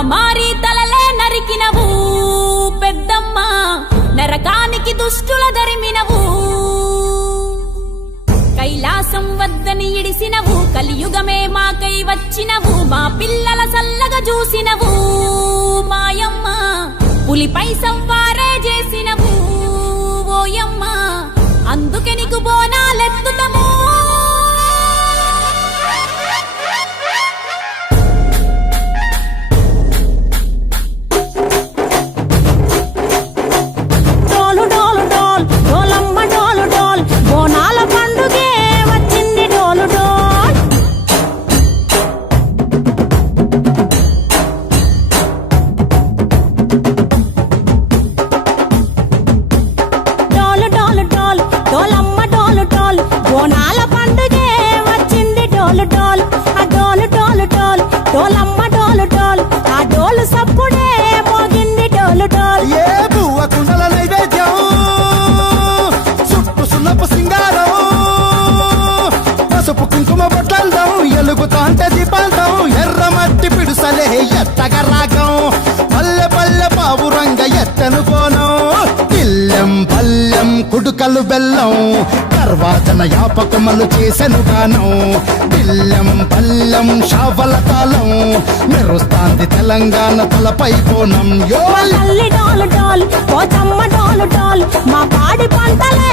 మహమారి తలలే నరికినవు పెద్దమ్మ నరకానికి దుష్టుల దరిమినవు. కైలాసం వద్దని ఇడిసినవు కలియుగమే మాకై వచ్చినవు మా పిల్లల సల్లగ చూసినవు. మాయమ్మ పులిపై సంవా డోల్ పండుగే వచ్చింది డోలు డోలు. ఆ డోలు డోలు డోల్ డోలమ్మ డోలు డోలు. ఆ డోలు సప్పుడే మోగింది డోలు డోలు. ఏ బువ్వ కుండల నైవేద్యం సుప్పు సున్నపు సింగారం పసుపు కుంకుమ బొట్లందం ఎలుగుతాంటే దీపాంతం ఎర్ర మట్టి పిడుసలే ఎత్తగ కుడుకలు బెల్లం తర్వాతన యాపకమలు చేసెను గానం. పిల్లం పల్లం షావల తాళం మెరుస్తాంది తెలంగాణ తలపై కోణం యో తల్లి డోలు పోచమ్మ డోలు డోల్ మా పాడి పంటలే